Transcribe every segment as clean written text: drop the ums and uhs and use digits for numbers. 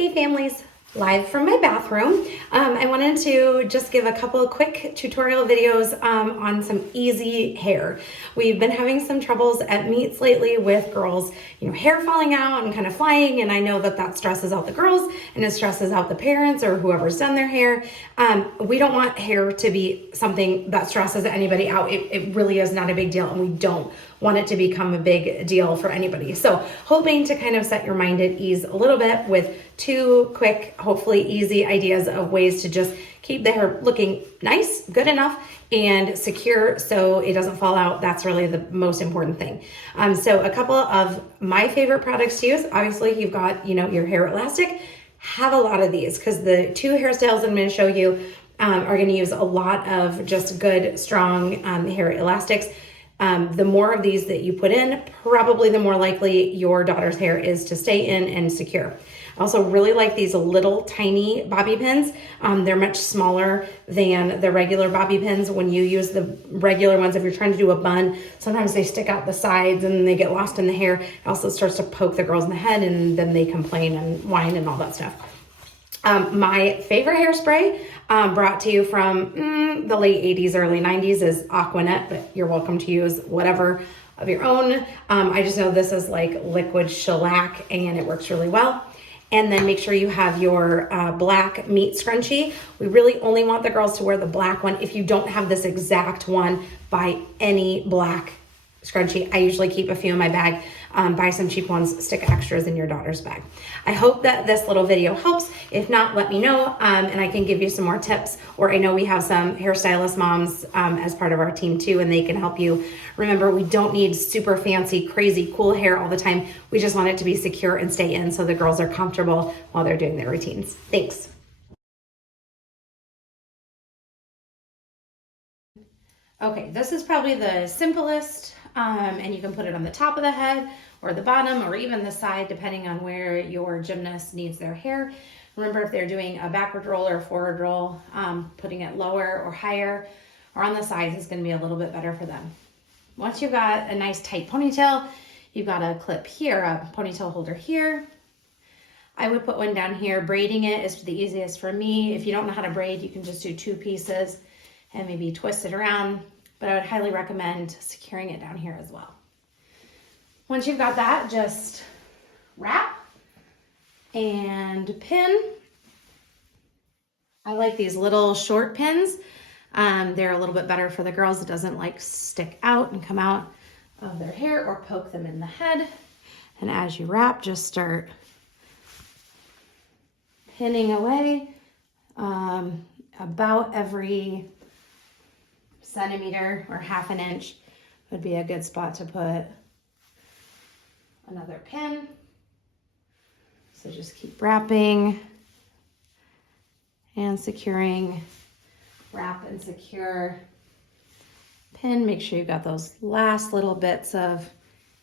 Hey families, live from my bathroom. I wanted to just give a couple of quick tutorial videos on some easy hair. We've been having some troubles at meets lately with girls, hair falling out and kind of flying, and I know that stresses out the girls and it stresses out the parents or whoever's done their hair. We don't want hair to be something that stresses anybody out. It really is not a big deal, and we don't want it to become a big deal for anybody. So hoping to kind of set your mind at ease a little bit with two quick, hopefully easy ideas of ways to just keep the hair looking nice, good enough, and secure so it doesn't fall out. That's really the most important thing. So a couple of my favorite products to use, obviously you've got, your hair elastic. Have a lot of these because the two hairstyles I'm going to show you are going to use a lot of just good, strong hair elastics. The more of these that you put in, probably the more likely your daughter's hair is to stay in and secure. I also really like these little tiny bobby pins. They're much smaller than the regular bobby pins. When you use the regular ones, if you're trying to do a bun, sometimes they stick out the sides and they get lost in the hair. It also starts to poke the girls in the head, and then they complain and whine and all that stuff. My favorite hairspray brought to you from the late 80s, early 90s is Aquanet, but you're welcome to use whatever of your own. I just know this is like liquid shellac and it works really well. And then make sure you have your black meat scrunchie. We really only want the girls to wear the black one. If you don't have this exact one, buy any black scrunchie. I usually keep a few in my bag. Buy some cheap ones, stick extras in your daughter's bag. I hope that this little video helps. If not, let me know and I can give you some more tips. Or I know we have some hairstylist moms as part of our team too, and they can help you. Remember, we don't need super fancy, crazy, cool hair all the time. We just want it to be secure and stay in so the girls are comfortable while they're doing their routines. Thanks. Okay, this is probably the simplest, and you can put it on the top of the head or the bottom or even the side, depending on where your gymnast needs their hair. Remember, if they're doing a backward roll or a forward roll, putting it lower or higher or on the sides is going to be a little bit better for them. Once you've got a nice tight ponytail, you've got a clip here, a ponytail holder here. I would put one down here. Braiding it is the easiest for me. If you don't know how to braid, you can just do two pieces and maybe twist it around, but I would highly recommend securing it down here as well. Once you've got that, just wrap and pin. I like these little short pins. They're a little bit better for the girls. It doesn't like stick out and come out of their hair or poke them in the head. And as you wrap, just start pinning away about every centimeter or half an inch would be a good spot to put another pin. So just keep wrapping and securing, wrap and secure, pin. Make sure you've got those last little bits of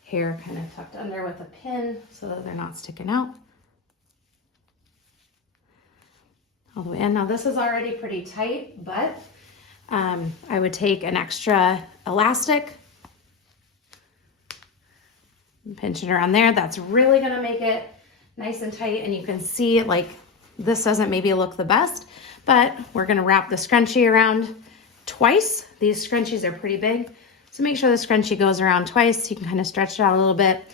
hair kind of tucked under with a pin so that they're not sticking out. All the way in. Now this is already pretty tight, but I would take an extra elastic and pinch it around there. That's really gonna make it nice and tight, and you can see like this doesn't maybe look the best, but we're gonna wrap the scrunchie around twice. These scrunchies are pretty big, so make sure the scrunchie goes around twice. You can kind of stretch it out a little bit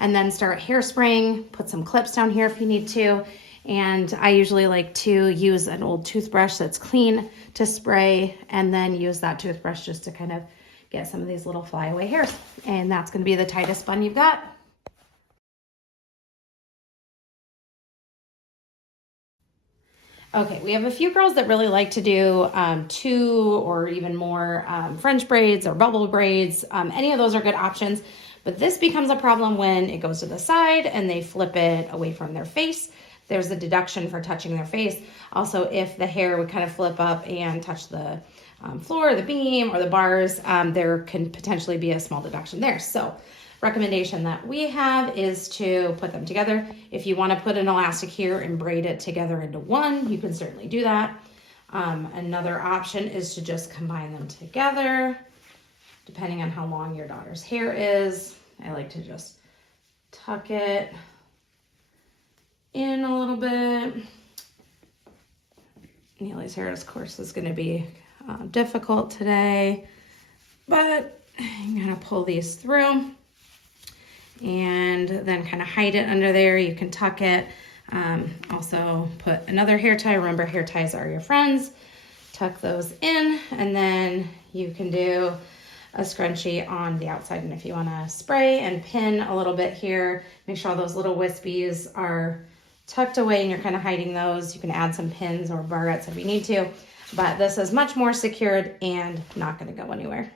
and then start hairspraying. Put some clips down here if you need to. And I usually like to use an old toothbrush that's clean to spray, and then use that toothbrush just to kind of get some of these little flyaway hairs. And that's going to be the tightest bun you've got. Okay, we have a few girls that really like to do 2 or even more French braids or bubble braids. Any of those are good options, but this becomes a problem when it goes to the side and they flip it away from their face. There's a deduction for touching their face. Also, if the hair would kind of flip up and touch the floor, the beam, or the bars, there can potentially be a small deduction there. So recommendation that we have is to put them together. If you want to put an elastic here and braid it together into one, you can certainly do that. Another option is to just combine them together, depending on how long your daughter's hair is. I like to just tuck it in a little bit. Neely's hair, of course, is going to be difficult today, but I'm going to pull these through and then kind of hide it under there. You can tuck it. Also put another hair tie. Remember, hair ties are your friends. Tuck those in, and then you can do a scrunchie on the outside. And if you want to spray and pin a little bit here, make sure all those little wispies are tucked away and you're kind of hiding those. You can add some pins or barrettes if you need to, but this is much more secured and not going to go anywhere.